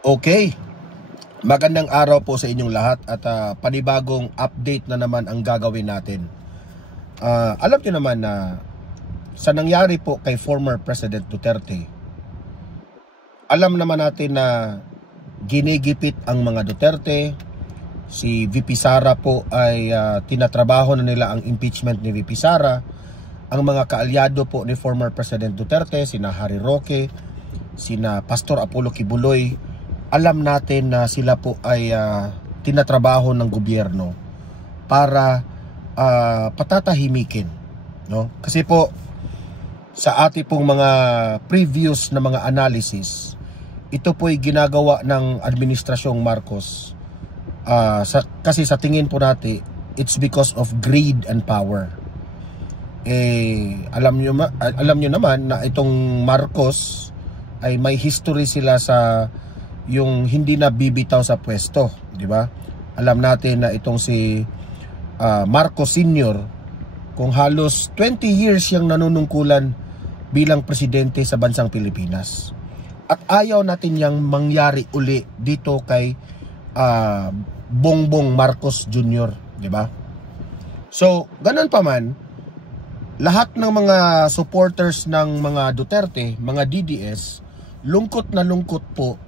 Okay, magandang araw po sa inyong lahat at panibagong update na naman ang gagawin natin. Alam niyo naman na sa nangyari po kay former President Duterte, alam naman natin na ginigipit ang mga Duterte. Si VP Sara po ay tinatrabaho na nila ang impeachment ni VP Sara. Ang mga kaalyado po ni former President Duterte, sina Harry Roque, sina Pastor Apollo Kibuloy, alam natin na sila po ay tinatrabaho ng gobyerno para patatahimikin, no? Kasi po sa ating pong mga previous na mga analysis, ito po ay ginagawa ng administrasyong Marcos kasi sa tingin po natin it's because of greed and power. Alam nyo naman na itong Marcos ay may history sila sa yung hindi na bibitaw sa pwesto, di ba? Alam natin na itong si Marcos Sr., kung halos 20 years yung nanunungkulan bilang presidente sa bansang Pilipinas. At ayaw natin yang mangyari uli dito kay Bongbong Marcos Jr., di ba? So, ganun pa man, lahat ng mga supporters ng mga Duterte, mga DDS, lungkot na lungkot po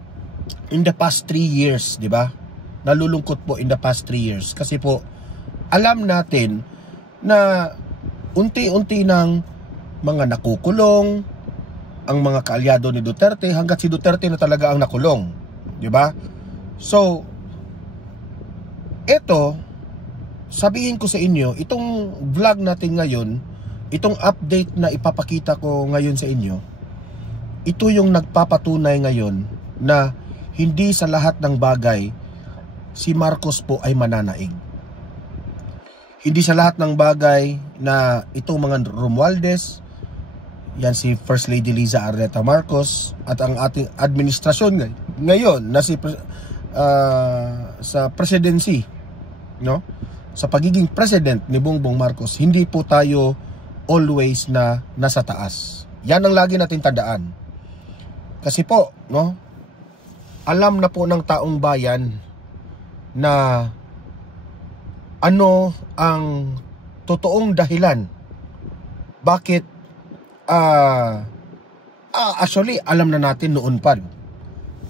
in the past 3 years, di ba? Nalulungkot po in the past 3 years. Kasi po, alam natin na unti-unti ng mga nakukulong ang mga kaalyado ni Duterte hanggat si Duterte na talaga ang nakulong, di ba? So, eto, sabihin ko sa inyo, itong vlog natin ngayon, itong update na ipapakita ko ngayon sa inyo, ito yung nagpapatunay ngayon na hindi sa lahat ng bagay si Marcos po ay mananaig. Hindi sa lahat ng bagay na itong mga Romualdez, yan si First Lady Liza Araneta Marcos at ang ating administrasyon ngayon na si sa presidency, no? Sa pagiging president ni Bongbong Marcos, hindi po tayo always na nasa taas. Yan ang lagi natin tandaan. Kasi po, no? Alam na po ng taong bayan na ano ang totoong dahilan bakit actually alam na natin noon pa,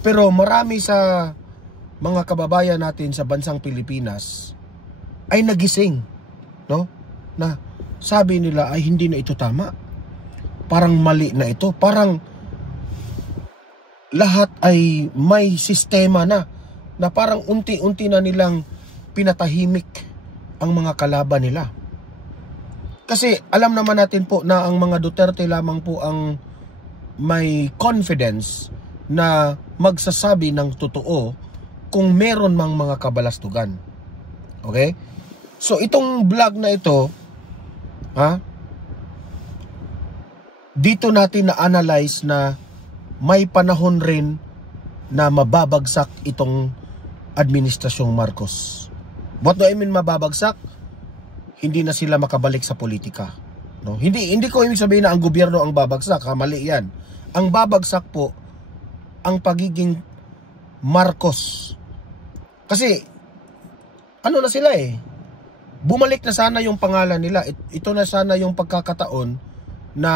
pero marami sa mga kababayan natin sa bansang Pilipinas ay nagising, no? Na sabi nila ay hindi na ito tama, parang mali na ito, parang lahat ay may sistema na parang unti-unti na nilang pinatahimik ang mga kalaban nila. Kasi alam naman natin po na ang mga Duterte lamang po ang may confidence na magsasabi ng totoo kung meron mang mga kabalastugan. Okay? So itong vlog na ito, dito natin na-analyze na may panahon rin na mababagsak itong administrasyong Marcos. What do I mean mababagsak? Hindi na sila makabalik sa politika, no? Hindi ko ibig sabihin na ang gobyerno ang babagsak, mali yan. Ang babagsak po ang pagiging Marcos. Kasi ano na sila bumalik na sana yung pangalan nila. Ito na sana yung pagkakataon na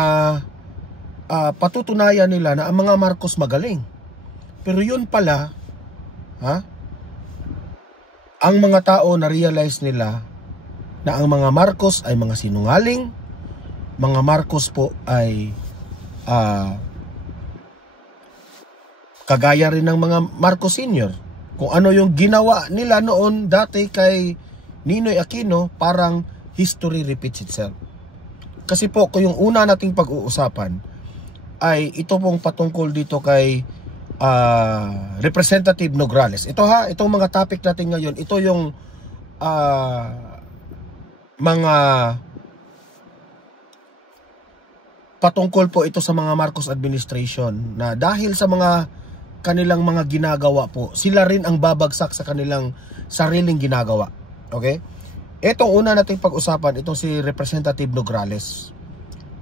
patutunayan nila na ang mga Marcos magaling. Pero yun pala, ang mga tao na realize nila na ang mga Marcos ay mga sinungaling, mga Marcos po ay kagaya rin ng mga Marcos Sr. Kung ano yung ginawa nila noon dati kay Ninoy Aquino, parang history repeats itself. Kasi po, kung yung una nating pag-uusapan ay ito pong patungkol dito kay Representative Nograles. Itong mga topic natin ngayon, ito yung mga patungkol po ito sa mga Marcos administration na dahil sa mga kanilang mga ginagawa po, sila rin ang babagsak sa kanilang sariling ginagawa. Okay? Itong una nating pag-usapan, itong si Representative Nograles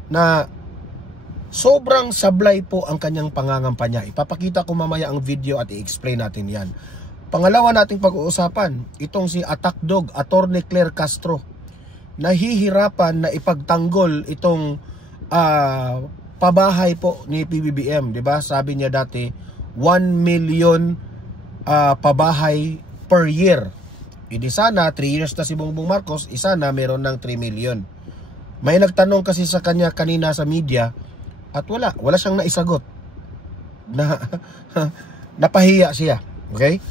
na Sobrang sablay po ang kanyang pangangampanya. Ipapakita ko mamaya ang video at i-explain natin yan. Pangalawa nating pag-uusapan, itong si Attack Dog, Attorney Claire Castro. Nahihirapan na ipagtanggol itong pabahay po ni PBBM. Diba? Sabi niya dati, 1 million pabahay per year. Hindi sana, 3 years na si Bongbong Marcos, isa na meron ng 3 million. May nagtanong kasi sa kanya kanina sa media, at wala siyang naisagot. Napahiya siya. Okay?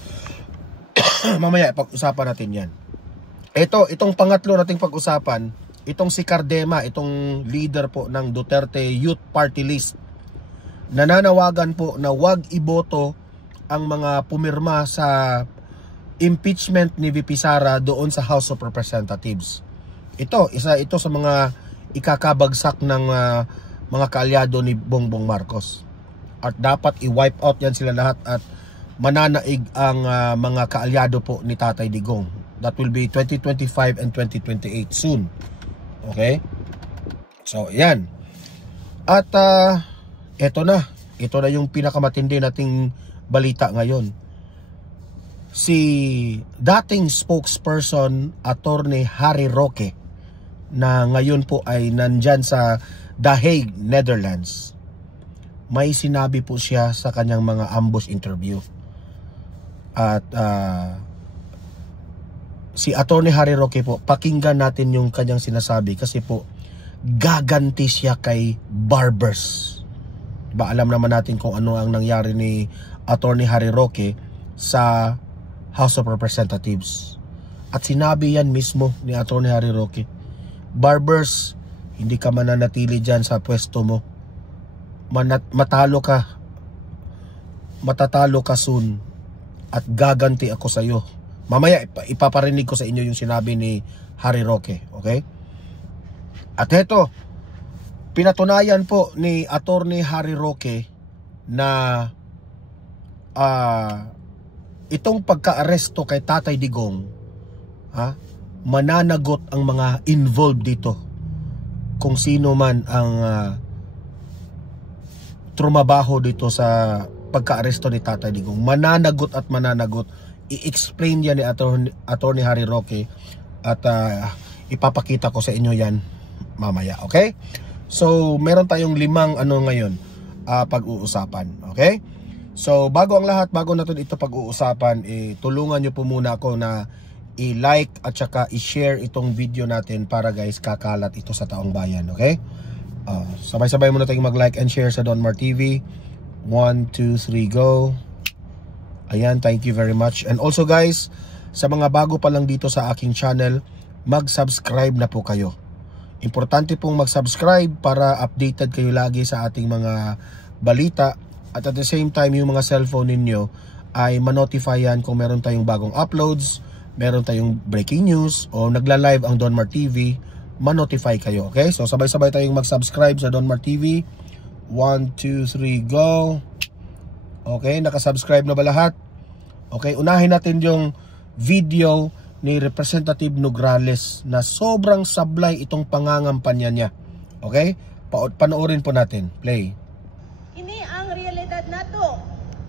Mamaya pag-usapan natin 'yan. Itong pangatlo nating pag-usapan, itong si Cardema, itong leader po ng Duterte Youth Party List. Nananawagan po na wag iboto ang mga pumirma sa impeachment ni VP Sara doon sa House of Representatives. Isa ito sa mga ikakabagsak ng mga kaalyado ni Bongbong Marcos. At dapat i-wipe out yan sila lahat at mananaig ang mga kaalyado po ni Tatay Digong. That will be 2025 and 2028 soon. Okay? So, yan. At ito na yung pinakamatindi nating balita ngayon. Si dating spokesperson Attorney Harry Roque na ngayon po ay nandyan sa The Hague, Netherlands. May sinabi po siya sa kanyang mga ambush interview. At si Attorney Harry Roque po, pakinggan natin yung kanyang sinasabi kasi po gaganti siya kay barbers. Diba, alam naman natin kung ano ang nangyari ni Attorney Harry Roque sa House of Representatives. At sinabi yan mismo ni Attorney Harry Roque, barbers, hindi ka mananatili dyan sa pwesto mo. Matatalo ka soon at gaganti ako sa iyo. Mamaya ipaparinig ko sa inyo yung sinabi ni Harry Roque, okay? At heto, pinatunayan po ni Attorney Harry Roque na itong pagka-aresto kay Tatay Digong, mananagot ang mga involved dito. Kung sino man ang trumabaho dito sa pagka-aresto ni Tatay Digong, mananagot at mananagot. I-explain yan ni Attorney Harry Roque at ipapakita ko sa inyo yan mamaya, okay? So, meron tayong 5 ngayon pag-uusapan, okay? So, bago natin ito pag-uusapan, tulungan nyo po muna ako na i-like at saka i-share itong video natin para guys kakalat ito sa taong bayan, okay? Sabay-sabay muna tayong mag-like and share sa Don Mar TV. 1, 2, 3, go. Ayan, thank you very much. And also guys, sa mga bago pa lang dito sa aking channel, mag-subscribe na po kayo. Importante pong mag-subscribe para updated kayo lagi sa ating mga balita. At the same time, yung mga cellphone ninyo ay ma-notify yan kung meron tayong bagong uploads, meron tayong breaking news, o nagla-live ang Don Mar TV, ma-notify kayo, okay? So, sabay-sabay tayong mag-subscribe sa Don Mar TV. 1, 2, 3, go. Okay, nakasubscribe na ba lahat? Okay, unahin natin yung video ni Representative Nograles na sobrang sablay itong pangangampanya niya. Okay? Panoorin po natin. Play. Ini ang realidad nato.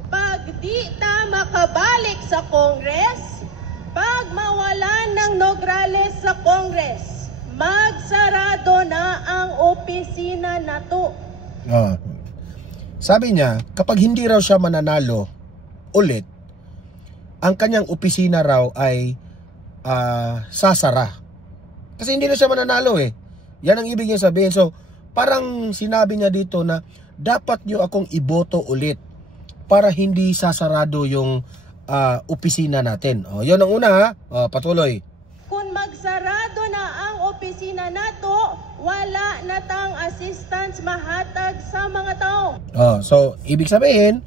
Pag di ta makabalik sa Congress, pag mawalan ng Nograles sa Congress, magsarado na ang opisina nato. Sabi niya, kapag hindi raw siya mananalo ulit, ang kanyang opisina raw ay sasara. Kasi hindi na siya mananalo eh. Yan ang ibig niya sabihin. So, parang sinabi niya dito na dapat niyo akong iboto ulit para hindi sasarado yung opisina natin. Yun ang una ha. Patuloy. Kung magsarado na ang opisina nato, wala na tang assistance mahatag sa mga tao. So, ibig sabihin,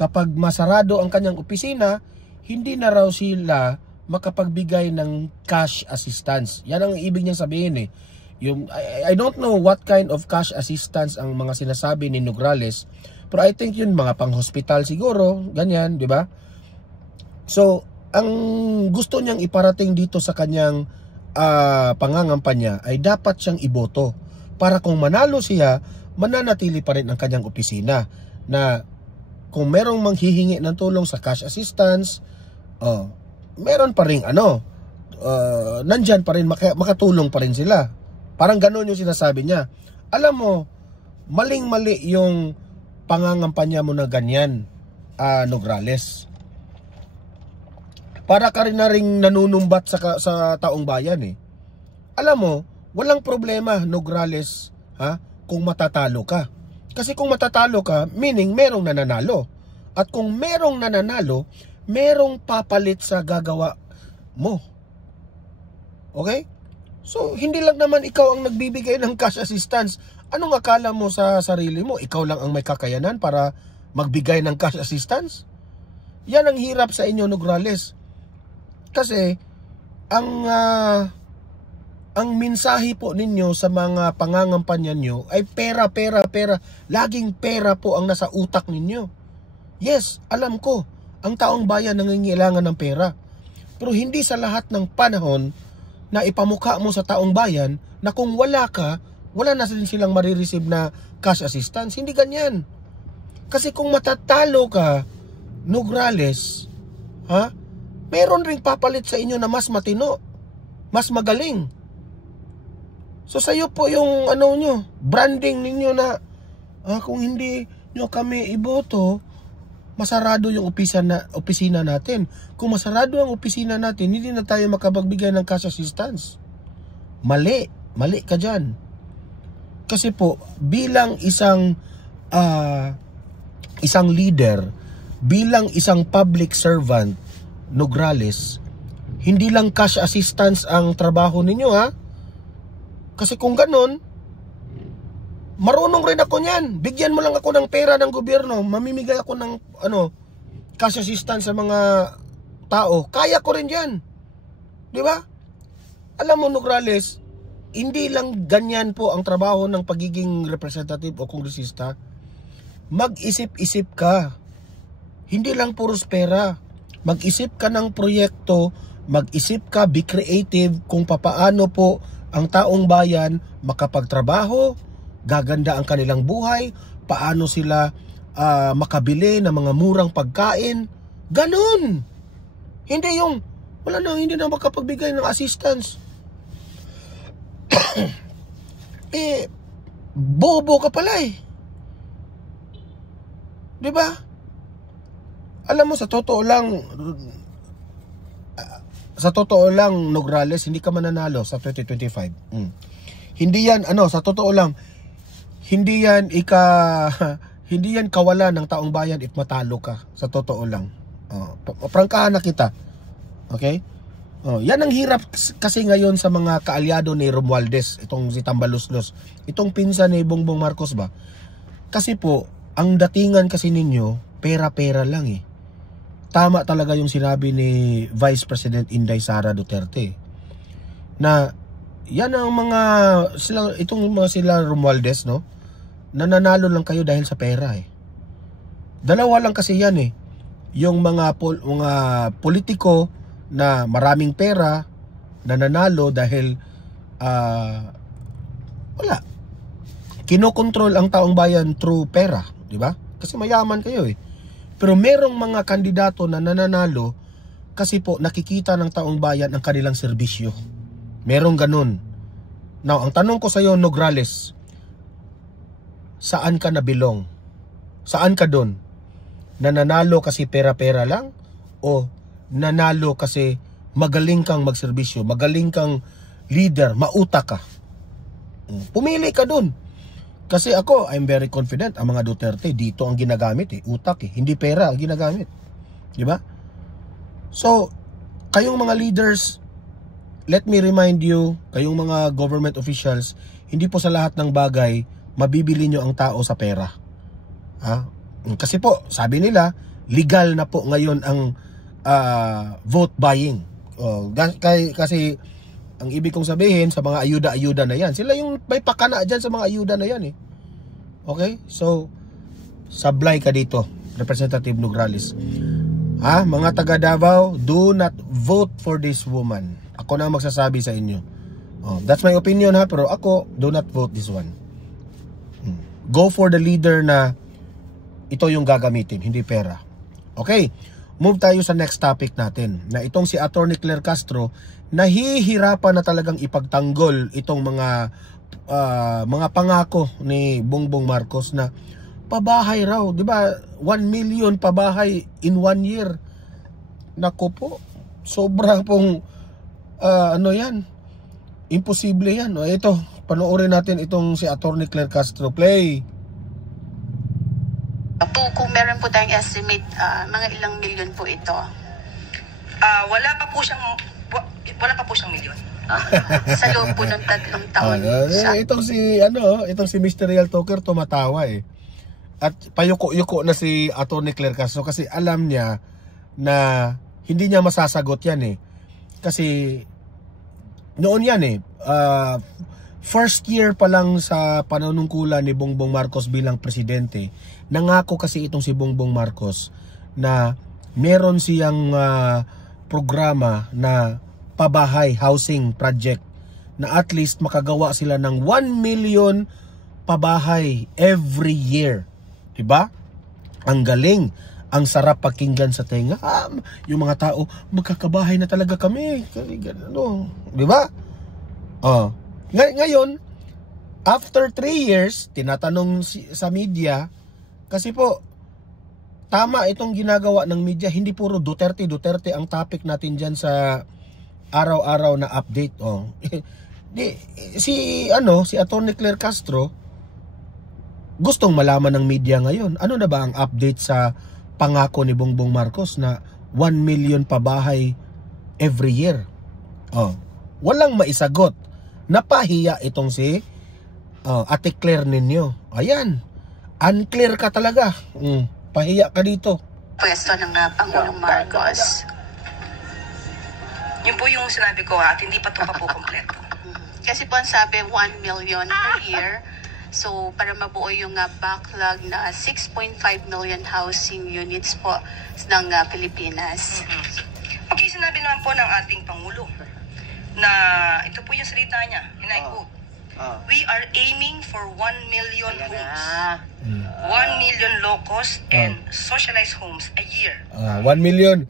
kapag masarado ang kanyang opisina, hindi na raw sila makapagbigay ng cash assistance. Yan ang ibig niyang sabihin eh. I don't know what kind of cash assistance ang mga sinasabi ni Nograles, pero I think yun mga pang-hospital siguro, ganyan, di ba? So, ang gusto niyang iparating dito sa kanyang pangangampanya ay dapat siyang iboto para kung manalo siya, mananatili pa rin ang kanyang opisina na kung merong manghihingi ng tulong sa cash assistance, meron pa rin nandyan pa rin, makatulong pa rin sila. Parang gano'n yung sinasabi niya. Alam mo, maling-mali yung pangangampanya mo na ganyan, Nograles. Para ka rin na rin nanunumbat sa taong bayan eh. Alam mo, walang problema, Nograles, kung matatalo ka. Kasi kung matatalo ka, meaning merong nananalo. At kung merong nananalo, merong papalit sa gagawa mo. Okay? So, hindi lang naman ikaw ang nagbibigay ng cash assistance. Anong akala mo sa sarili mo? Ikaw lang ang may kakayanan para magbigay ng cash assistance? Yan ang hirap sa inyo, Nograles. Kasi, ang mensahe po ninyo sa mga pangangampanya nyo ay pera. Laging pera po ang nasa utak ninyo. Yes, alam ko, ang taong bayan nangangailangan ng pera. Pero hindi sa lahat ng panahon na ipamukha mo sa taong bayan na kung wala ka, wala na din silang marireceive na cash assistance. Hindi ganyan. Kasi kung matatalo ka, Nograles, meron ring papalit sa inyo na mas matino, mas magaling. So sa'yo po yung branding ninyo na kung hindi nyo kami iboto, masarado yung opisina natin. Kung masarado ang opisina natin, hindi na tayo makapagbigay ng cash assistance. Mali ka dyan. Kasi po, bilang isang leader, bilang isang public servant, Nograles, hindi lang cash assistance ang trabaho ninyo Kasi kung ganun, marunong rin ako niyan. Bigyan mo lang ako ng pera ng gobyerno, mamimigay ako ng cash assistance sa mga tao. Kaya ko rin yan. Di ba? Alam mo, Nograles, hindi lang ganyan po ang trabaho ng pagiging representative o kongresista. Mag-isip-isip ka. Hindi lang puros pera. Mag-isip ka ng proyekto, mag-isip ka, be creative kung papaano po ang taong bayan makapagtrabaho, gaganda ang kanilang buhay, paano sila makabili ng mga murang pagkain. Ganon. Hindi yung hindi na makapagbigay ng assistance. Bobo ka pala eh. Di ba? Alam mo, sa totoo lang, Nograles, hindi ka mananalo sa 2025. Hindi yan, sa totoo lang, hindi yan kawalan ng taong bayan if matalo ka. Sa totoo lang. Prangkahan na kita. Okay? Yan ang hirap kasi ngayon sa mga kaalyado ni Romualdez, itong si Tambaluslos, itong pinsan ni Bongbong Marcos ba? Kasi po, ang datingan kasi ninyo, pera-pera lang eh. Tama talaga yung sinabi ni Vice President Inday Sara Duterte na yan ang sila Romualdez, no? Nananalo lang kayo dahil sa pera eh. Dalawa lang kasi yan eh. Yung mga politiko na maraming pera nananalo dahil kinokontrol ang taong bayan through pera, di ba? Kasi mayaman kayo eh. Pero merong mga kandidato na nananalo kasi po nakikita ng taong bayan ang kanilang serbisyo. Merong ganun. Now, ang tanong ko sa iyo, Nograles, saan ka nabilong? Saan ka doon? Nananalo kasi pera-pera lang? O nanalo kasi magaling kang magserbisyo, magaling kang leader, mautak ka? Pumili ka doon. Kasi ako, I'm very confident, ang mga Duterte, dito ang ginagamit eh, utak eh, hindi pera ang ginagamit. Di ba? So, kayong mga leaders, let me remind you, kayong mga government officials, hindi po sa lahat ng bagay, mabibili nyo ang tao sa pera. Kasi po, sabi nila, legal na po ngayon ang vote buying. Kasi, ang ibig kong sabihin sa mga ayuda-ayuda na yan, sila yung may pakana dyan sa mga ayuda na yan eh. Okay? So, sablay ka dito, Representative Nograles. Mga taga Davao, do not vote for this woman. Ako na magsasabi sa inyo. That's my opinion pero ako, do not vote this one. Go for the leader na ito yung gagamitin, hindi pera. Okay, move tayo sa next topic natin, na itong si Attorney Claire Castro, nahihirapan na talagang ipagtanggol itong mga pangako ni Bongbong Marcos na pabahay raw, di ba? 1 million pabahay in 1 year. Nako po, sobra pong ano yan, imposible yan. O, ito, panoorin natin itong si Attorney Claire Castro. Play. Kung meron po tayong estimate, mga ilang milyon po ito? Wala pa po siyang milyon. Sa loob po ng 3 taon. Itong si Mr. Real Talker tumatawa eh. At payuko-yuko na si Attorney Claire Castro kasi alam niya na hindi niya masasagot yan eh. Kasi noon yan eh, first year pa lang sa panunungkulan ni Bongbong Marcos bilang presidente, nangako kasi itong si Bongbong Marcos na meron siyang programa na pabahay, housing project, na at least makagawa sila ng 1 million pabahay every year. Diba? Ang galing. Ang sarap pakinggan sa tenga. Yung mga tao, magkakabahay na talaga kami. Ano, diba? Ngayon, after 3 years, tinatanong sa media, kasi po, tama itong ginagawa ng media, hindi puro Duterte ang topic natin dyan sa araw-araw na update. Si Attorney Claire Castro, gustong malaman ng media ngayon, ano na ba ang update sa pangako ni Bongbong Marcos na 1 million pabahay every year? Walang maisagot. Napahiya itong si Ate Claire ninyo. Ayan, unclear ka talaga. Pahiya ka dito. Pwesto ng Pangulong Marcos. Yun po yung sinabi ko at hindi pa ito pa po kompleto. Kasi po ang sabi 1 million per year. So, para mabuo yung backlog na 6.5 million housing units po ng Pilipinas. Okay, sinabi naman po ng ating Pangulo na ito po yung salita niya, and I quote, we are aiming for 1 million homes, 1 million low-cost and socialized homes a year. 1 million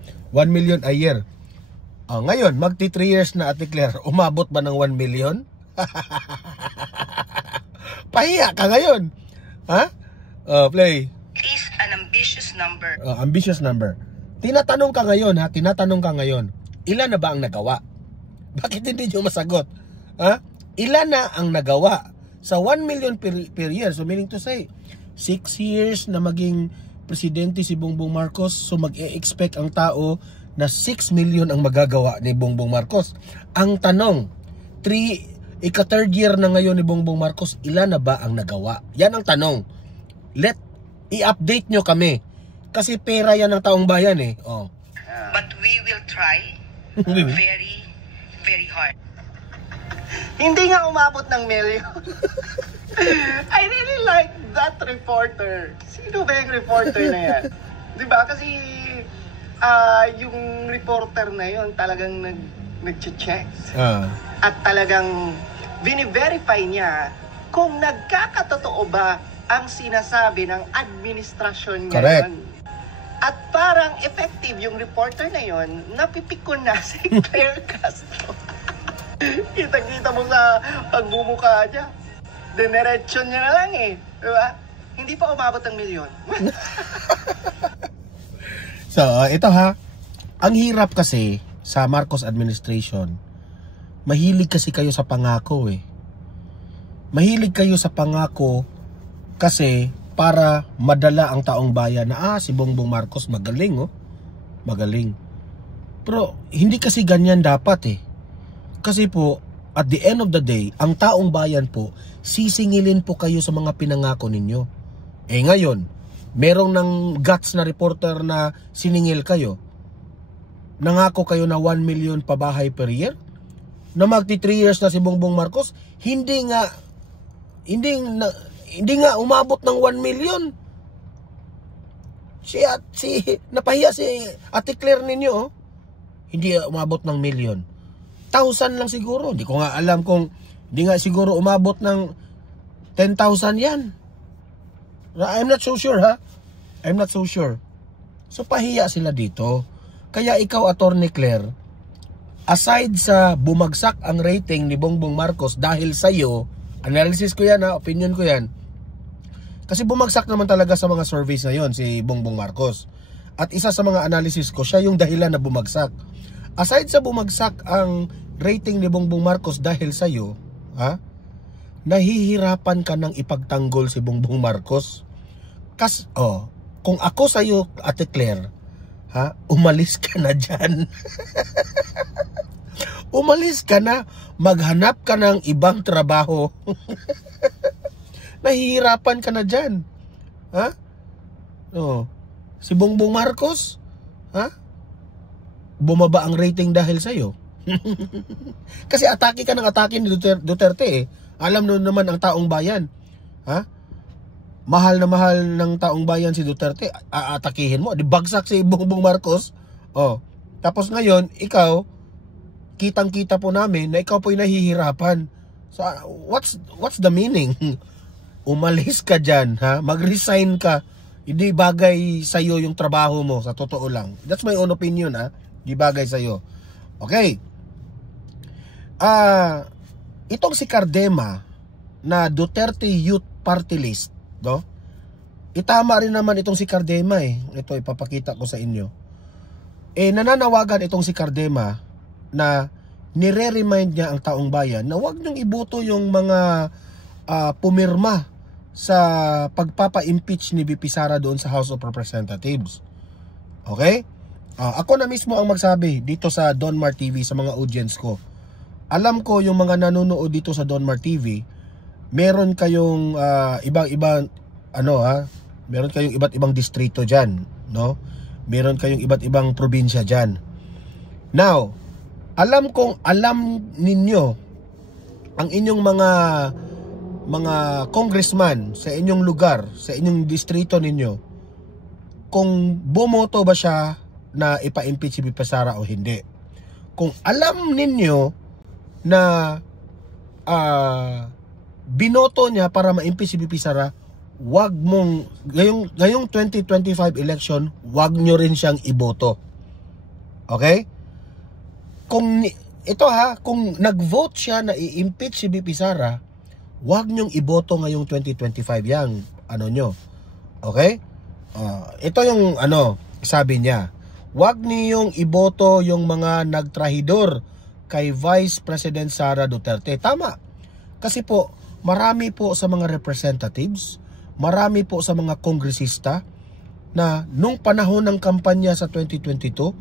a year. Ngayon, magti 3 years na, Ate Claire, umabot ba ng 1 million? Pahiya ka ngayon. Ha? Play. Is an ambitious number. Ambitious number. Tinatanong ka ngayon, ha? Tinatanong ka ngayon, ilan na ba ang nagawa? Bakit hindi nyo masagot? Ha? Ilan na ang nagawa? Sa 1 million per year. So meaning to say, 6 years na maging presidente si Bongbong Marcos. So mag-e-expect ang tao na 6 million ang magagawa ni Bongbong Marcos. Ang tanong, ika-third year na ngayon ni Bongbong Marcos, ilan na ba ang nagawa? Yan ang tanong. I-update nyo kami. Kasi pera yan ng taong bayan eh. But we will try very, very hard. Hindi nga umabot ng million. I really like that reporter. Sino ba yung reporter na yan? Diba? Kasi yung reporter na yun talagang nag-check. At talagang bini-verify niya kung nagkakatotoo ba ang sinasabi ng administrasyon niya. Correct. Yun. At parang effective yung reporter na yun, napipikon na si Claire Castro. Kita-kita mo sa pagmumukha niya. Dineretsyon niya na lang eh. Diba? Hindi pa umabot ng milyon. So, ito ha. Ang hirap kasi sa Marcos administration, mahilig kasi kayo sa pangako eh. Mahilig kayo sa pangako kasi para madala ang taong bayan na si Bongbong Marcos magaling magaling. Pero hindi kasi ganyan dapat eh. Kasi po at the end of the day, ang taong bayan po sisingilin po kayo sa mga pinangako ninyo. Ngayon, merong ng guts na reporter na siningil kayo. Nangako kayo na 1 million pabahay per year. Na magti 3 years na si Bongbong Marcos, hindi nga umabot ng 1 million. Napahiya si Ate Claire ninyo, hindi umabot ng million. 1,000 lang siguro. Hindi ko nga alam kung hindi nga siguro umabot ng 10,000 yan. I'm not so sure, ha? I'm not so sure. So pahiya sila dito. Kaya ikaw, Attorney Claire, aside sa bumagsak ang rating ni Bongbong Marcos dahil sa iyo, analysis ko yan, ha, opinion ko yan. Kasi bumagsak naman talaga sa mga surveys na yon si Bongbong Marcos. At isa sa mga analysis ko, siya yung dahilan na bumagsak. Aside sa bumagsak ang rating ni Bongbong Marcos dahil sa iyo, ha? Nahihirapan ka nang ipagtanggol si Bongbong Marcos. Kung ako sa iyo, Ate Claire, ha, umalis ka na dyan. Umalis ka na, maghanap ka ng ibang trabaho. Nahihirapan ka na dyan. Ha? Si Bongbong Marcos, ha? Bumaba ang rating dahil sa'yo. Kasi atake ka ng atake ni Duterte eh. Alam naman ang taong bayan. Ha? Mahal na mahal ng taong bayan si Duterte. Aatakihin mo. Di bagsak si Bongbong Marcos. Tapos ngayon, ikaw, kitang-kita po namin na ikaw po'y nahihirapan. So, what's the meaning? Umalis ka dyan, ha? Mag-resign ka. Hindi bagay sa'yo yung trabaho mo, sa totoo lang. That's my own opinion, ha? Hindi bagay sa'yo. Okay. Itong si Cardema na Duterte Youth Party List, no? Itama rin naman itong si Cardema eh. Ito ipapakita ko sa inyo. Nananawagan itong si Cardema na nire-remind niya ang taong bayan na huwag niyong iboto yung mga pumirma sa pagpapa-impeach ni VP Sara doon sa House of Representatives. Okay? Ako na mismo ang magsabi dito sa Donmar TV sa mga audience ko. Alam ko yung mga nanonood dito sa Donmar TV, meron kayong ibang-ibang meron kayong iba't ibang distrito diyan, no? Meron kayong iba't ibang probinsya diyan. Now, alam ninyo ang inyong mga congressman sa inyong lugar, sa inyong distrito ninyo, kung bumoto ba siya na ipa-impeach si VP Sara o hindi. Kung alam ninyo na binoto niya para ma-impeach si VP Sara, wag mong ngayong 2025 election, wag nyo rin siyang iboto. Okay? Kung nag-vote siya na i-impeach si VP Sara, wag nyong iboto ngayong 2025 yang nyo. Okay? Ito yung sabi niya. Wag niyong iboto yung mga nagtrahidor kay Vice President Sara Duterte. Tama. Kasi po, marami po sa mga representatives, marami po sa mga kongresista na nung panahon ng kampanya sa 2022,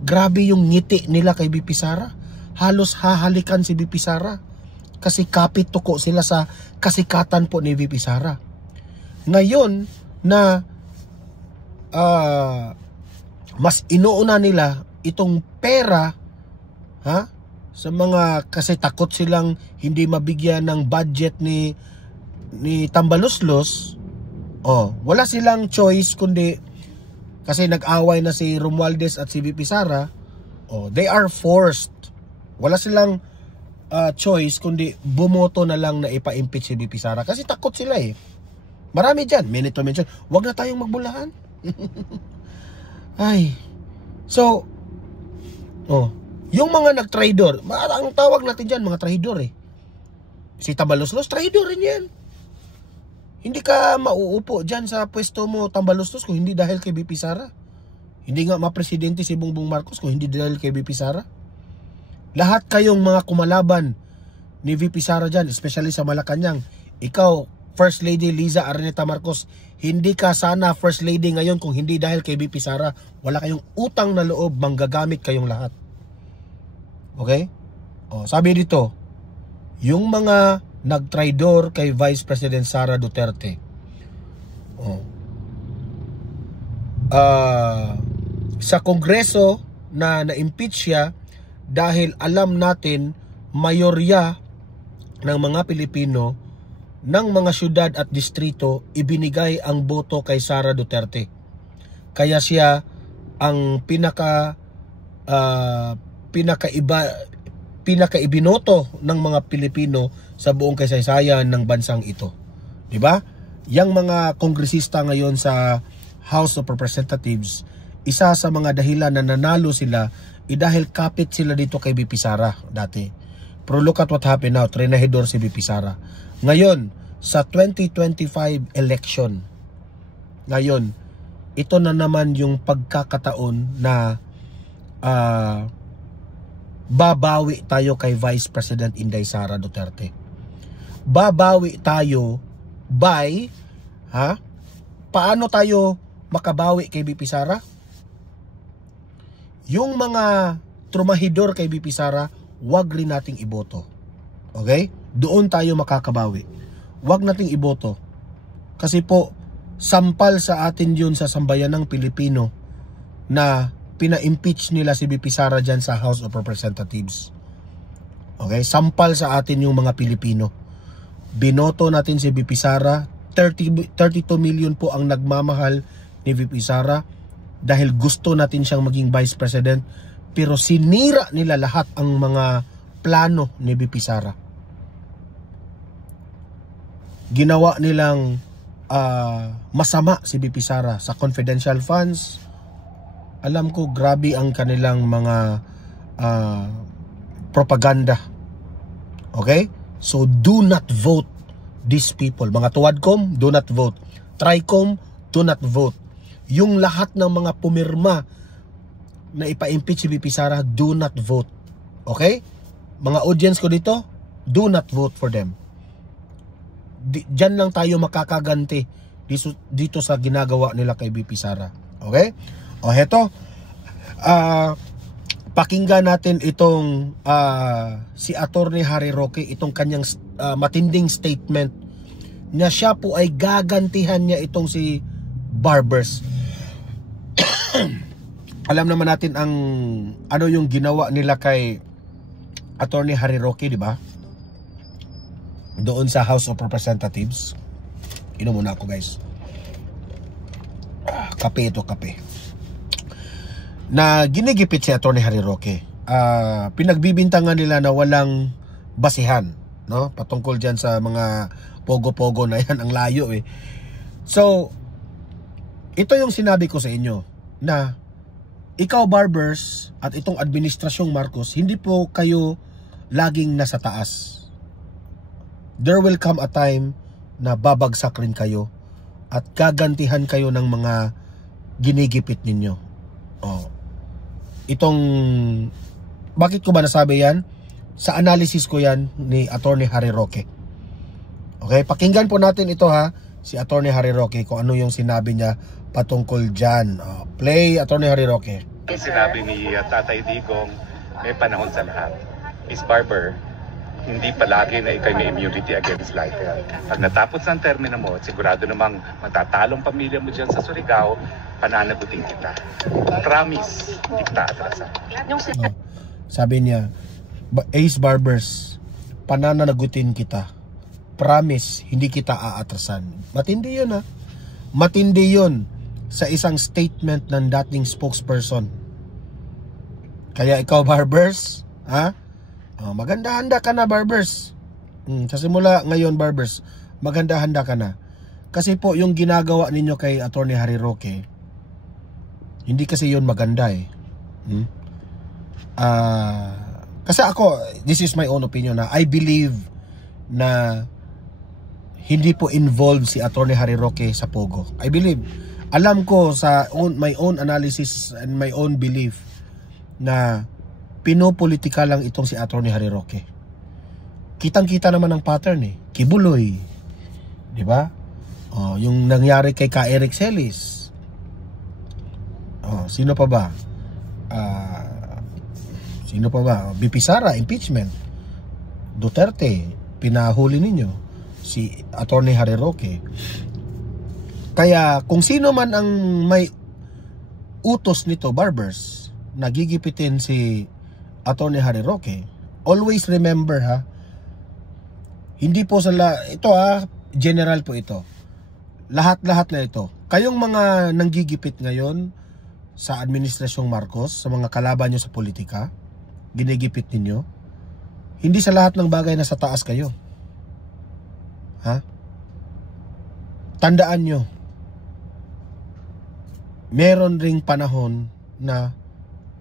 grabe yung ngiti nila kay VP Sara. Halos hahalikan si VP Sara. Kasi kapit tuko sila sa kasikatan po ni VP Sara. Ngayon na mas inuuna nila itong pera, ha? Sa mga, kasi takot silang hindi mabigyan ng budget ni Tambaluslos. Wala silang choice kundi kasi nag-away na si Romualdez at si VP Sara. They are forced. Wala silang choice kundi bumoto na lang na ipa-impeach si VP Sara kasi takot sila eh. Marami dyan, minute to mention, wag na tayong magbulahan. Ay. So, yung mga nag-traidor, ang tawag natin dyan, mga traidor eh. Si Tambaluslos, traidor rin yan. Hindi ka mauupo dyan sa pwesto mo, Tambaluslos, kung hindi dahil kay VP Sara. Hindi nga ma-presidente si Bongbong Marcos kung hindi dahil kay VP Sara. Lahat kayong mga kumalaban ni VP Sara dyan, especially sa Malacanang. Ikaw, First Lady Liza Araneta Marcos, hindi ka sana First Lady ngayon kung hindi dahil kay VP Sara. Wala kayong utang na loob, manggagamit kayong lahat. Okay? Sabi dito, yung mga nagtraidor kay Vice President Sara Duterte, sa Kongreso na na-impeach siya dahil alam natin mayorya ng mga Pilipino ng mga syudad at distrito ibinigay ang boto kay Sara Duterte. Kaya siya ang pinakaibinoto ng mga Pilipino sa buong kasaysayan ng bansang ito. 'Di ba? Yang mga kongresista ngayon sa House of Representatives, isa sa mga dahilan na nanalo sila dahil kapit sila dito kay BP Sara dati. Pero look at what happened now, trinahidor si BP Sara. Ngayon, sa 2025 election, ngayon, ito na naman yung pagkakataon na babawi tayo kay Vice President Inday Sara Duterte. Babawi tayo by, paano tayo makabawi kay BP Sara? Yung mga trumahidor kay BP Sara, wag rin nating iboto. Okay? Doon tayo makakabawi. Wag nating iboto. Kasi po, sampal sa atin yun sa sambayanang Pilipino na pina-impeach nila si BP Sara dyan sa House of Representatives. Okay? Sampal sa atin yung mga Pilipino. Binoto natin si BP Sara. 32 million po ang nagmamahal ni BP Sara dahil gusto natin siyang maging Vice President, pero sinira nila lahat ang mga plano ni BP Sara. Ginawa nilang masama si BP Sara sa confidential funds. Alam ko grabe ang kanilang mga propaganda. Okay? So do not vote these people. Mga Tuwadcom, do not vote. Tricom, do not vote. Yung lahat ng mga pumirma na ipa-impeach si BP Sara, do not vote. Okay? Mga audience ko dito, do not vote for them. Diyan lang tayo makakaganti dito sa ginagawa nila kay BP Sara. Okay? O heto, pakinggan natin itong si Attorney Harry Roque, itong kanyang matinding statement na siya po ay gagantihan niya itong si Barbers. Alam naman natin ang ano yung ginawa nila kay Attorney Harry Roque, di ba? Doon sa House of Representatives. Inom muna ako, guys. Kape ito, kape. Na ginigipit si Attorney Harry Roque. Pinagbibintangan nila na walang basihan, no? Patungkol dyan sa mga pogo-pogo na yan, ang layo eh. So, ito yung sinabi ko sa inyo na ikaw Barbers at itong administrasyong Marcos, hindi po kayo laging nasa taas. There will come a time na babagsak rin kayo at gagantihan kayo ng mga ginigipit ninyo. Oh. Itong, bakit ko ba nasabi yan? Sa analysis ko yan ni Attorney Harry Roque. Okay, pakinggan po natin ito si Attorney Harry Roque kung ano yung sinabi niya patungkol dyan. Play, Attorney Harry Roque. Ang sinabi ni Tatay Digong, may panahon sa lahat. Miss Barber, hindi palagi na ikay may immunity against libel. Pag natapos ang termino mo, sigurado namang matatalong pamilya mo dyan sa Surigao, pananagutin kita. Promise, hindi kita atrasan. Sabi niya, Ace Barbers, pananagutin kita. Promise, hindi kita aatrasan. Matindi yun Matindi yun sa isang statement ng dating spokesperson. Kaya ikaw Barbers, maganda-handa ka na Barbers. Sa simula ngayon Barbers, maganda-handa ka na. Kasi po yung ginagawa ninyo kay Attorney Harry Roque, hindi kasi yun maganda eh. Kasi ako, this is my own opinion I believe na hindi po involved si Attorney Harry Roque sa Pogo. I believe, alam ko sa my own analysis and my own belief na pinopolitika lang itong si Attorney Harry Roque. Kitang-kita naman ang pattern eh. Kibuloy. 'Di ba? Yung nangyari kay Ka Eric Celis. Sino pa ba? BP Sara, impeachment. Duterte, pinahuli ninyo. Si Attorney Harry Roque. Kaya kung sino man ang may utos nito, Barbers, nagigipitin si Attorney Harry Roque, always remember hindi po ito general po ito. Lahat-lahat na ito. Kayong mga nanggigipit ngayon sa administrasyong Marcos, sa mga kalaban nyo sa politika, ginigipit ninyo, hindi sa lahat ng bagay na sa taas kayo. tandaan nyo, meron ring panahon na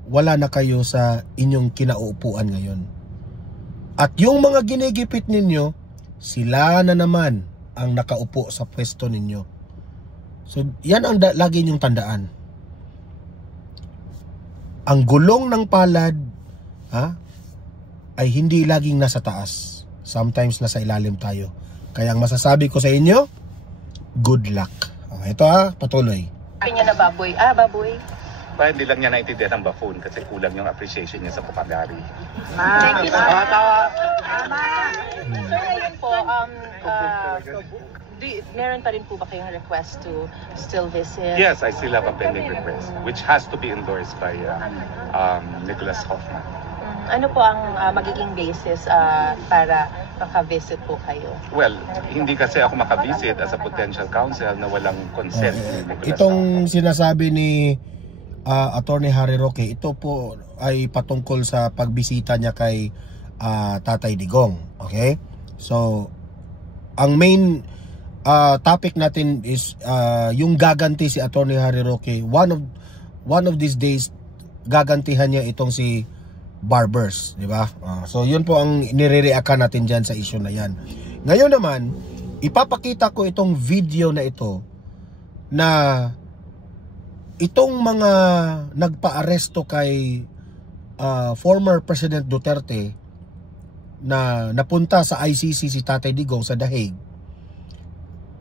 wala na kayo sa inyong kinauupuan ngayon. At yung mga ginigipit ninyo, sila na naman ang nakaupo sa pwesto ninyo. So, yan ang lagi nyong tandaan. Ang gulong ng palad, ay hindi laging nasa taas. Sometimes nasa ilalim tayo. Kaya ang masasabi ko sa inyo, good luck. Ito patuloy. Niya na baboy. Baboy. Kaya hindi lang niya naintindihan ang buffoon kasi kulang yung appreciation niya sa vocabulary. Thank you. So ngayon po, meron pa rin po ba kayong request to still visit? Yes, I still have a pending request which has to be endorsed by Nicholas Hoffman. Ano po ang magiging basis para makavisit po kayo? Well, hindi kasi ako makavisit as a potential counsel na walang consent ni Nicholas. Itong sinasabi ni Attorney Harry Roque, ito po ay patungkol sa pagbisita niya kay Tatay Digong. Okay? So, ang main topic natin is yung gaganti si Attorney Harry Roque. One of these days, gagantihan niya itong si Barbers, di ba? So, yun po ang nire-reactan natin dyan sa issue na yan. Ngayon naman, ipapakita ko itong video na ito na itong mga nagpa-aresto kay former President Duterte na napunta sa ICC si Tatay Digong sa The Hague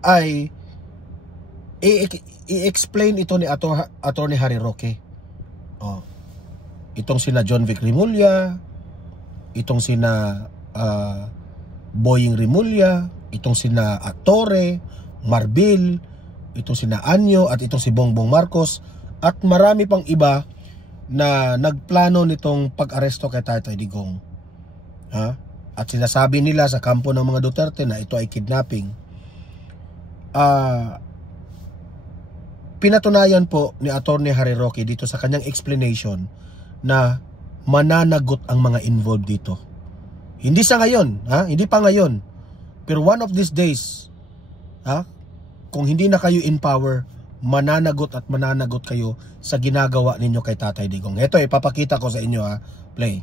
ay i-explain ito ni Attorney Harry Roque. Itong sina John Vic Rimulya, itong sina Boying Rimulya, itong sina Torre, Marbil, itong sina Anyo at itong si Bongbong Marcos at marami pang iba na nagplano nitong pag-aresto kay Tatay Digong. At sinasabi nila sa kampo ng mga Duterte na ito ay kidnapping. Pinatunayan po ni Attorney Harry Roque dito sa kanyang explanation na mananagot ang mga involved dito. Hindi sa ngayon, hindi pa ngayon. Pero one of these days, kung hindi na kayo in power, mananagot at mananagot kayo sa ginagawa ninyo kay Tatay Digong. Ito, ipapakita ko sa inyo, play.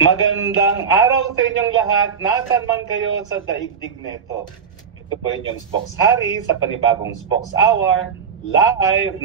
Magandang araw sa inyong lahat, nasan man kayo sa daigdig neto. Ito po inyong Spokes Harry sa panibagong Spokes Hour, live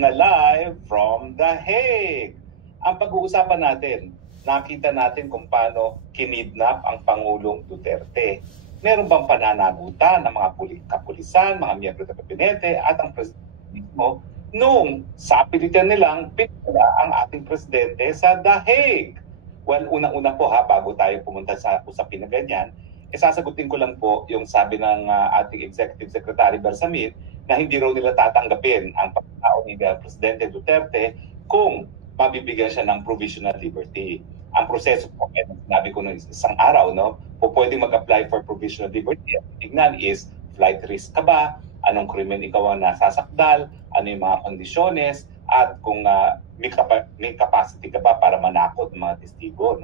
from The Hague. Ang pag-uusapan natin, nakita natin kung paano kinidnap ang Pangulong Duterte. Meron bang pananagutan ng mga kapulisan, mga miyembro ng kabinete at ang presidente mismo nung sapilitan nilang pinala ang ating presidente sa The Hague? Well, unang-una po bago tayo pumunta sa usapin na ganyan, sasagutin ko lang po yung sabi ng ating Executive Secretary Bersamin na hindi raw nila tatanggapin ang pagkatao ni Presidente Duterte kung mabibigyan siya ng provisional liberty. Ang proseso po, sinabi ko noong isang araw, po pwedeng mag-apply for provisional liberty. Ang tignan is, flight risk ka ba? Anong krimen ikaw ang nasasakdal? Ano yung mga kondisyones? At kung may capacity ka ba para manakot ng mga testigo.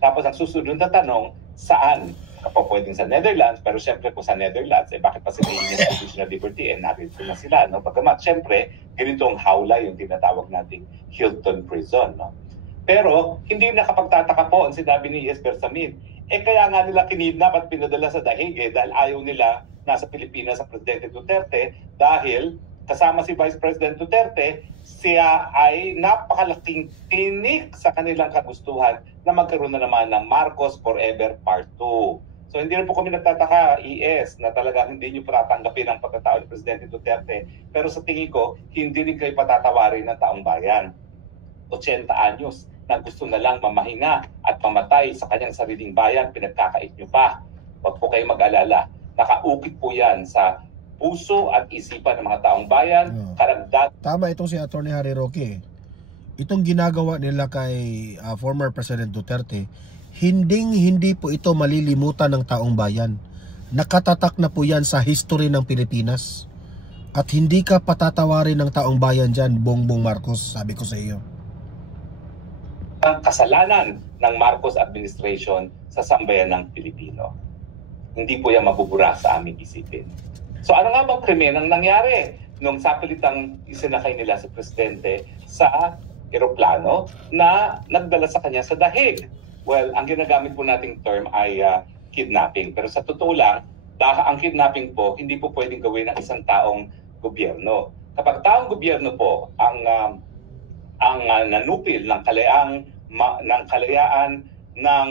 Tapos ang susunod na tanong, saan? Kapag pwedeng sa Netherlands, pero syempre kung sa Netherlands, bakit pa sila yung provisional liberty? Narito na sila. Pagkamat, syempre, ganito ang hawla yung tinatawag nating Hilton Prison. Pero, hindi nakapagtataka po ang sinabi ni Jesper Samid. Kaya nga nila kinidnap at pinadala sa The Hague dahil ayaw nila nasa Pilipinas sa Presidente Duterte dahil kasama si Vice President Duterte, siya ay napakalaking tinik sa kanilang kagustuhan na magkaroon na naman ng Marcos Forever Part 2. So hindi na po kami nagtataka, ES, na talagang hindi nyo patatanggapin ang pagkatao ni Presidente Duterte. Pero sa tingin ko, hindi rin kayo patatawarin ng taong bayan. 80 anyos na gusto na lang mamahinga at mamatay sa kanyang sariling bayan, pinagkakait nyo pa. Huwag po kayo mag-alala. Nakaukit po yan sa puso at isipan ng mga taong bayan. Karagdag. Tama itong si Attorney Harry Roque. Itong ginagawa nila kay former President Duterte, hindi po ito malilimutan ng taong bayan. Nakatatak na po yan sa history ng Pilipinas. At hindi ka patatawarin ng taong bayan dyan, Bongbong Marcos, sabi ko sa iyo. Ang kasalanan ng Marcos administration sa sambayan ng Pilipino. Hindi po yan mabubura sa aming isipin. So ano nga bang krimen ang nangyari nung sapilitang isinakay nila si Presidente sa eroplano na nagdala sa kanya sa dahig? Well, ang ginagamit po nating term ay kidnapping. Pero sa totoo lang, ang kidnapping po, hindi po pwedeng gawin ng isang taong gobyerno. Kapag taong gobyerno po ang nanupil ng kalayaan ng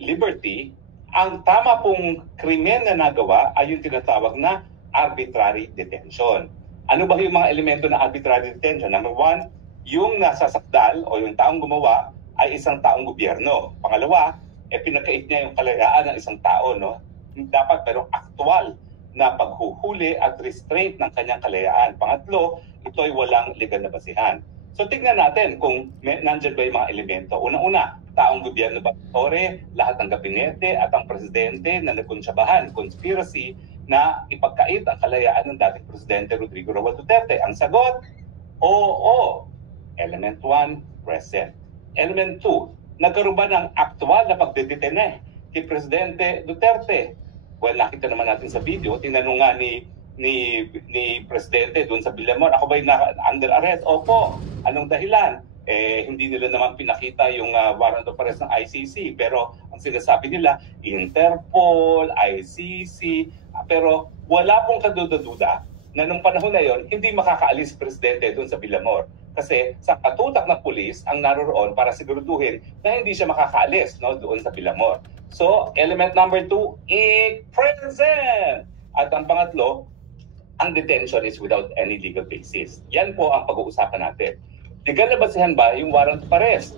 liberty, ang tama pong krimen na nagawa ay yung tinatawag na arbitrary detention. Ano ba yung mga elemento ng arbitrary detention? Number one, yung nasasakdal o yung taong gumawa ay isang taong gobyerno. Pangalawa, pinakait niya yung kalayaan ng isang tao. No? Dapat merong aktual na paghuhuli at restraint ng kanyang kalayaan. Pangatlo, ito ay walang legal na basihan. So tignan natin kung nandyan ba yung mga elemento. Una-una, taong gobyerno ba lahat ng gabinete at ang presidente na nagkonsyabahan, conspiracy na ipagkait ang kalayaan ng dating presidente Rodrigo Roa Duterte. Ang sagot, oo. Element 1, present. Element 2, nagkaroon ba ng aktual na pagdedetene kay Presidente Duterte? Well, nakita naman natin sa video, tinanong nga ni Presidente doon sa Villamor, ako ba'y under arrest? Opo. Anong dahilan? Hindi nila naman pinakita yung warrant of arrest ng ICC. Pero ang sinasabi nila, Interpol, ICC. Pero wala pong kaduda-duda na nung panahon na yon, hindi makakaalis Presidente doon sa Villamor. Kasi sa katutak ng pulis ang naroroon para siguraduhin na hindi siya makakaalis doon sa Villamor. So, element number 2, present! At ang pangatlo, ang detention is without any legal basis. Yan po ang pag-uusapan natin. Legal na basihan ba yung warrant of arrest?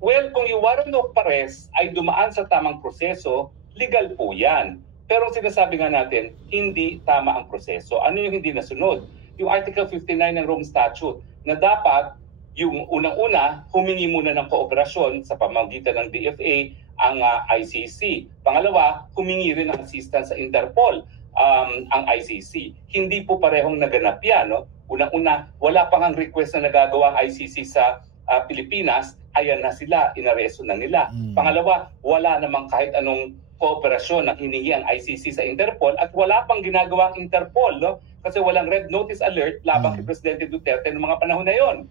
Well, kung yung warrant of arrest ay dumaan sa tamang proseso, legal po yan. Pero ang sinasabi nga natin, hindi tama ang proseso. Ano yung hindi nasunod? Yung Article 59 ng Rome Statute na dapat yung unang-una humingi muna ng kooperasyon sa pamamagitan ng DFA ang ICC. Pangalawa, humingi rin ng assistance sa Interpol ang ICC. Hindi po parehong naganap yan. No? Unang-una, wala pang ang request na nagagawa ang ICC sa Pilipinas, ayan na sila, inaresto na nila. Pangalawa, wala namang kahit anong kooperasyon na hiningi ang ICC sa Interpol at wala pang ginagawa ang Interpol. No? Kasi walang red notice alert labang kay Presidente Duterte noong mga panahon na yon.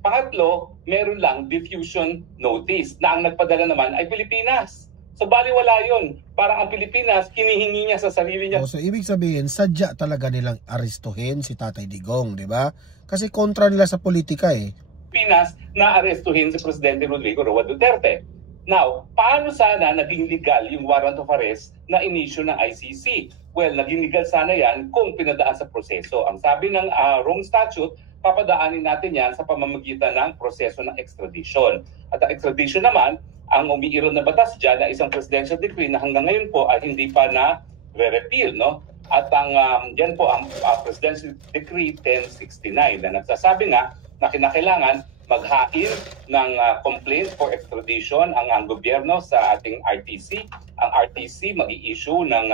Pangatlo, meron lang diffusion notice na ang nagpadala naman ay Pilipinas. So baliwala yun. Parang ang Pilipinas, hinihingi niya sa sarili niya. So ibig sabihin, sadya talaga nilang arestuhin si Tatay Digong, di ba? Kasi kontra nila sa politika eh. Pilipinas na arestuhin si Presidente Rodrigo Roa Duterte. Now, paano sana naging legal yung warrant of arrest na inisyu ng ICC? Well, naging legal sana yan kung pinadaan sa proseso. Ang sabi ng Rome Statute, papadaanin natin yan sa pamamagitan ng proseso ng extradition. At ang extradition naman, ang umiiral na batas dyan na isang presidential decree na hanggang ngayon po ay hindi pa na re-repeal. No? At ang yan po ang Presidential Decree 1069 na nagsasabi nga na kinakailangan maghain ng complaint for extradition ang gobyerno sa ating RTC. Ang RTC mag-i-issue ng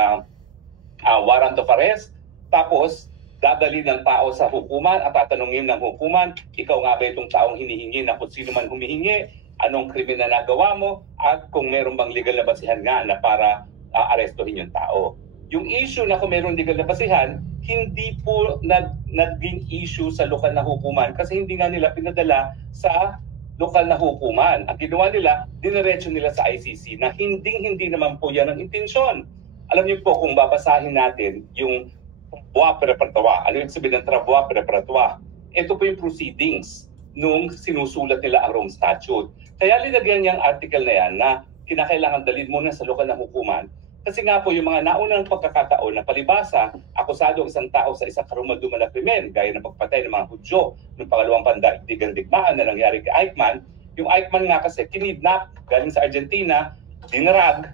warrant of arrest, tapos dadali ng tao sa hukuman at tatanungin ng hukuman, ikaw nga ba itong taong hinihingi na kung sino man humihingi, anong krimen na nagawa mo, at kung meron bang legal na basihan nga na para arestuhin yung tao. Yung issue na kung meron legal na basihan, hindi po naging issue sa lokal na hukuman kasi hindi nga nila pinadala sa lokal na hukuman. Ang ginawa nila, diniretso nila sa ICC na hindi naman po yan ang intensyon. Alam niyo po kung babasahin natin yung travaux préparatoires. Ano yung sabihin ng travaux préparatoires? Ito po yung proceedings nung sinusulat nila ang Rome Statute. Kaya linagyan niyang article na yan na kinakailangan dalhin muna sa lokal na hukuman. Kasi nga po yung mga naunang pagkakataon na palibasa, akusado ang isang tao sa isang karumal-dumal na krimen, gaya ng pagpatay ng mga Hudyo ng pangalawang pandaigdigang digmaan na nangyari kay Eichmann. Yung Eichmann nga kasi kinidnap galing sa Argentina, dinarag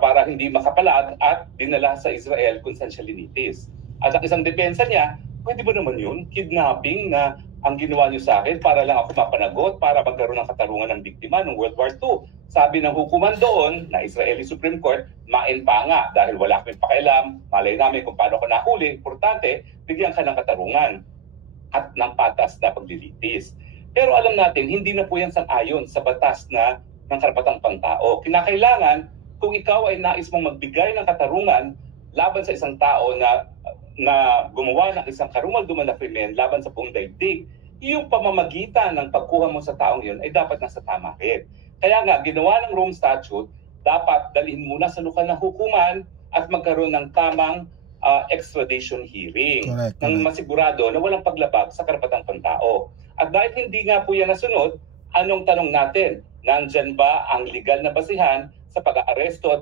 para hindi makapalag at dinala sa Israel kung saan siya linitis. At ang isang depensa niya, pwede ba naman yun? Kidnapping na ang ginawa niyo sa akin para lang ako mapanagot, para magkaroon ng katarungan ng biktima ng World War II. Sabi ng hukuman doon na Israeli Supreme Court, main pa nga dahil wala kaming pakialam, malay namin kung paano ko nahuli, importante, bigyan ka ng katarungan at ng patas na paglilitis. Pero alam natin, hindi na po yan sang-ayon sa batas na ng karapatang pantao. Kinakailangan kung ikaw ay nais mong magbigay ng katarungan laban sa isang tao na gumawa ng isang karumal-dumal na krimen laban sa buong daigdig, yung pamamagitan ng pagkuha mo sa taong yun ay dapat nasa tama rin. Kaya nga, ginawa ng Rome Statute, dapat dalhin muna sa lokal na hukuman at magkaroon ng tamang extradition hearing nang masigurado na walang paglabag sa karapatang pantao. At dahil hindi nga po yan nasunod, anong tanong natin? Nandyan ba ang legal na basihan sa pag-aaresto at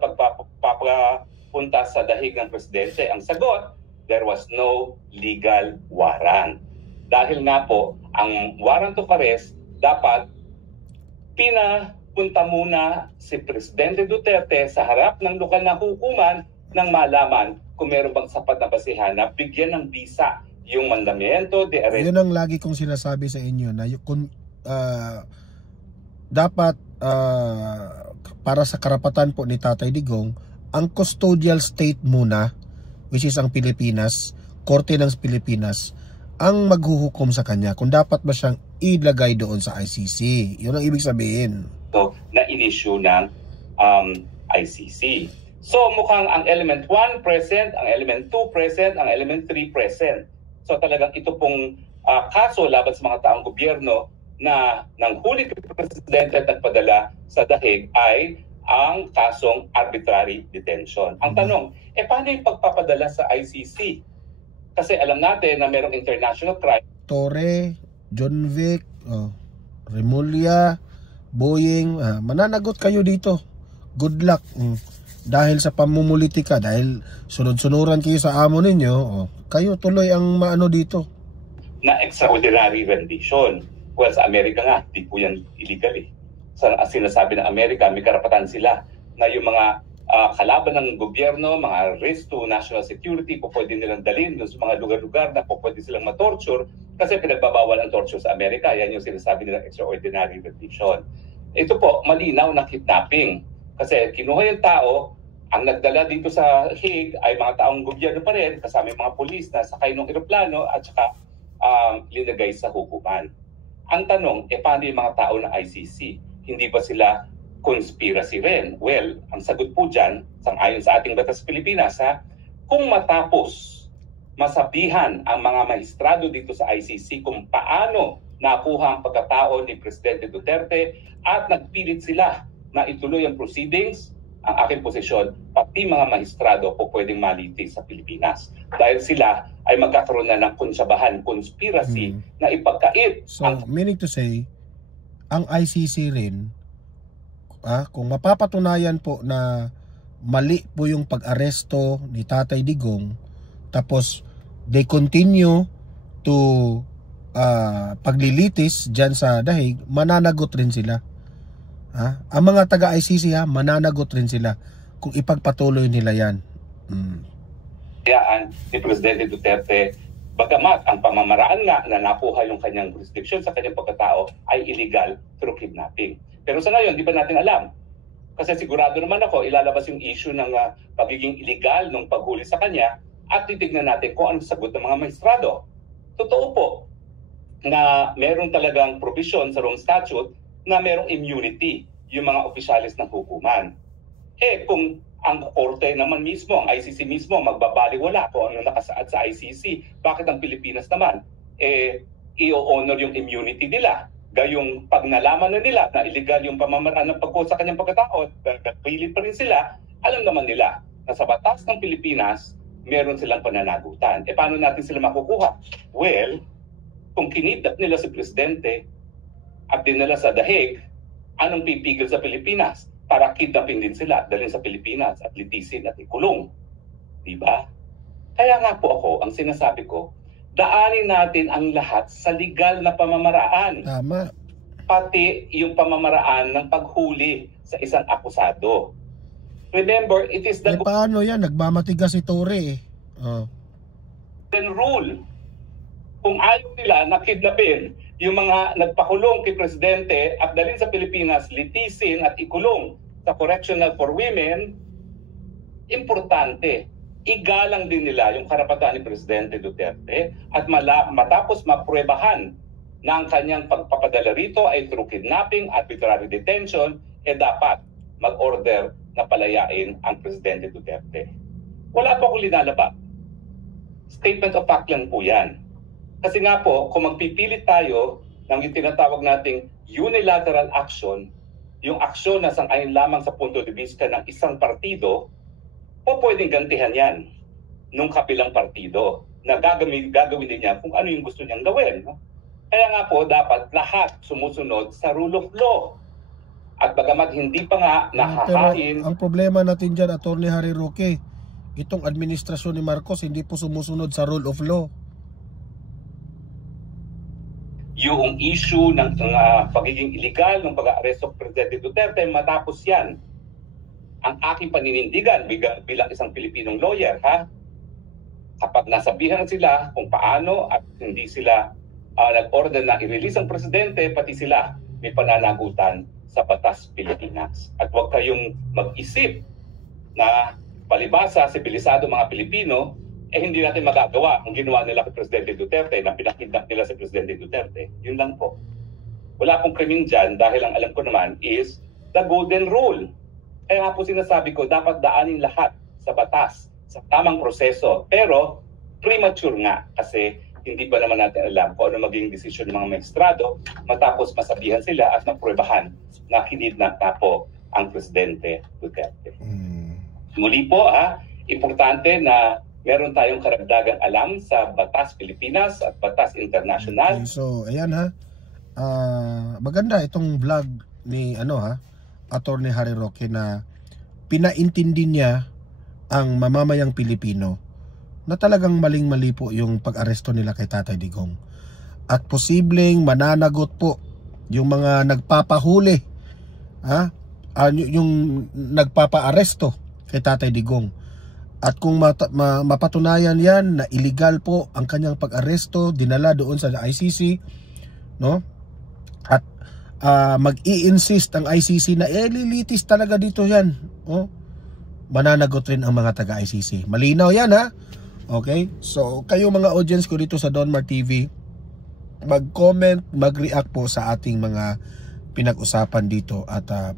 pagpapunta sa dahig ng presidente? Ang sagot, there was no legal warrant. Dahil nga po, ang warrant of arrest dapat pinapunta muna si Presidente Duterte sa harap ng lokal na hukuman nang malaman kung meron bang sapat na basihan na bigyan ng visa yung mandamiento de arresto. Yun ang lagi kong sinasabi sa inyo na kung dapat para sa karapatan po ni Tatay Digong, ang custodial state muna, which is ang Pilipinas, Korte ng Pilipinas, ang maghuhukom sa kanya kung dapat ba siyang ilagay doon sa ICC. Yun ang ibig sabihin. So, na in-issue ng ICC. So, mukhang ang element 1 present, ang element 2 present, ang element 3 present. So, talagang ito pong kaso laban sa mga taong gobyerno na nang huli kay Presidente at nagpadala sa dahig ay ang kasong arbitrary detention. Ang tanong, paano yung pagpapadala sa ICC? Kasi alam natin na merong international crime. Torre, John Vic, Remulla, Boying, mananagot kayo dito. Good luck. Dahil sa pamumulitika, dahil sunod-sunuran kayo sa amo ninyo, kayo tuloy ang maano dito. Na extraordinary rendition. Well, sa Amerika nga, di po yan illegal eh. Sinasabi ng Amerika, may karapatan sila na yung mga kalaban ng gobyerno, mga risk to national security, po pwede nilang dalhin sa mga lugar-lugar na po pwede silang matorture kasi pinagbabawal ang torture sa Amerika. Yan yung sinasabi nilang extraordinary rendition. Ito po, malinaw na kidnapping. Kasi kinuha yung tao, ang nagdala dito sa Hague ay mga taong gobyerno pa rin, kasama yung mga pulis na sakay ng eroplano at saka linagay sa hukuman. Ang tanong, paano yung mga tao ng ICC? Hindi ba sila conspiracy rin? Well, ang sagot po dyan, sang-ayon sa ating batas Pilipinas, kung matapos masabihan ang mga maestrado dito sa ICC kung paano nakuha ang pagkatao ni Presidente Duterte at nagpilit sila na ituloy ang proceedings, ang aking posisyon, pati mga maestrado po pwedeng maliti sa Pilipinas. Dahil sila ay magkakaroon na ng konsabahan, conspiracy na ipagkait. So, meaning to say, ang ICC rin, kung mapapatunayan po na mali po yung pag-aresto ni Tatay Digong, tapos they continue to paglilitis dyan sa dahig, mananagot rin sila. Ang mga taga-ICC mananagot rin sila kung ipagpatuloy nila yan. Kayaan ni Presidente Duterte, bagamat ang pamamaraan nga na nakuha yung kanyang jurisdiction sa kanyang pagkatao ay illegal through kidnapping. Pero sa ngayon, di ba natin alam? Kasi sigurado naman ako, ilalabas yung issue ng pagiging illegal ng paghuli sa kanya at titignan natin kung anong sagot ng mga maestrado. Totoo po na meron talagang provision sa Rome Statute na merong immunity yung mga opisyalis ng hukuman. Kung ang korte naman mismo, ang ICC mismo, magbabaliwala kung ano nakasaad sa ICC, bakit ang Pilipinas naman, i-honor yung immunity nila? Gayong pag nalaman na nila na illegal yung pamamaraan ng pagkuha sa kanyang pagkatao, nagpilit pa rin sila, alam naman nila na sa batas ng Pilipinas, meron silang pananagutan. Paano natin sila makukuha? Well, kung kinidnap nila si Presidente at dinala sa dahig, anong pipigil sa Pilipinas? Para kidnapin din sila, dalhin sa Pilipinas at litisin at ikulong. Diba? Kaya nga po ako, ang sinasabi ko, daanin natin ang lahat sa legal na pamamaraan. Tama. Pati yung pamamaraan ng paghuli sa isang akusado. Remember, it is the paano yan? Nagmamatigas si Torre rule. Kung ayaw nila na kidnapin yung mga nagpakulong kay Presidente at dalhin sa Pilipinas, litisin at ikulong sa correctional for women, importante, igalang din nila yung karapatan ni Presidente Duterte at matapos mapruebahan na ang kanyang pagpapadala rito ay through kidnapping, arbitrary detention, dapat mag-order na palayain ang Presidente Duterte. Wala po akong linalaba. Statement of fact lang po yan. Kasi nga po, kung magpipilit tayo ng yung tinatawag nating unilateral action, yung aksyon na sang-ayon lamang sa punto de vista ng isang partido, po pwedeng gantihan yan nung kabilang partido na gagawin din niya kung ano yung gusto niyang gawin. No? Kaya nga po, dapat lahat sumusunod sa rule of law. At bagamat hindi pa nga nahahain... Pero ang problema natin dyan, Atty. Harry Roque, itong administrasyon ni Marcos hindi po sumusunod sa rule of law. Yung issue ng pagiging illegal ng pag-aaresto ng Presidente Duterte, matapos yan, ang aking paninindigan bilang isang Pilipinong lawyer, kapag nasabihan sila kung paano at hindi sila nag-order na i-release ang Presidente, pati sila may pananagutan sa batas Pilipinas. At huwag kayong mag-isip na palibasa, sibilisado mga Pilipino, hindi natin magagawa ang ginawa nila kay Presidente Duterte na pinakidnap nila si Presidente Duterte. Yun lang po. Wala akong krimen dyan dahil ang alam ko naman is the golden rule. Kaya nga po sinasabi ko, dapat daanin lahat sa batas, sa tamang proseso. Pero premature nga kasi hindi pa naman natin alam kung ano maging desisyon ng mga maestrado matapos masabihan sila at mapruebahan na kinidnap na po ang Presidente Duterte. Muli po, importante na meron tayong karagdagang alam sa Batas Pilipinas at Batas International. Okay, so, ayan maganda itong vlog ni Atty. Harry Roque na pinaintindi niya ang mamamayang Pilipino na talagang maling-mali po yung pag-aresto nila kay Tatay Digong. At posibleng mananagot po yung mga nagpapahuli, yung nagpapa-aresto kay Tatay Digong. At kung mapatunayan yan na illegal po ang kanyang pag-aresto, dinala doon sa ICC, no? At mag-i-insist ang ICC na lilitis talaga dito yan, mananagot rin ang mga taga-ICC. Malinaw yan, Okay? So, kayo mga audience ko dito sa Don Mar TV, mag-comment, mag-react po sa ating mga pinag-usapan dito at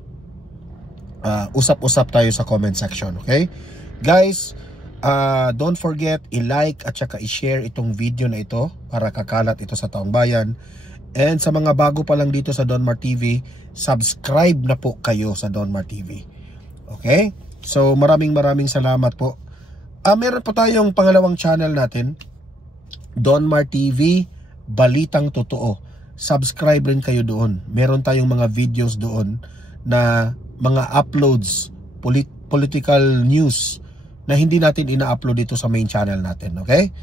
usap-usap tayo sa comment section, okay? Guys, don't forget i-like at saka i-share itong video na ito para kakalat ito sa taong bayan. And sa mga bago pa lang dito sa Don Mar TV, subscribe na po kayo sa Don Mar TV. Okay? So maraming salamat po. Meron po tayong pangalawang channel natin, Don Mar TV Balitang Totoo. Subscribe rin kayo doon. Meron tayong mga videos doon na mga uploads, political news na hindi natin ina-upload dito sa main channel natin, okay?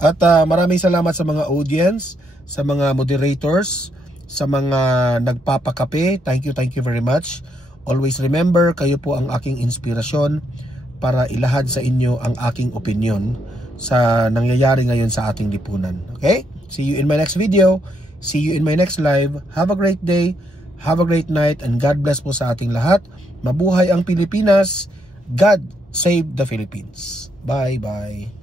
At maraming salamat sa mga audience, sa mga moderators, sa mga nagpapakape. Thank you very much. Always remember, kayo po ang aking inspirasyon para ilahad sa inyo ang aking opinion sa nangyayari ngayon sa ating lipunan. Okay? See you in my next video. See you in my next live. Have a great day. Have a great night. And God bless po sa ating lahat. Mabuhay ang Pilipinas. God save the Philippines. Bye-bye.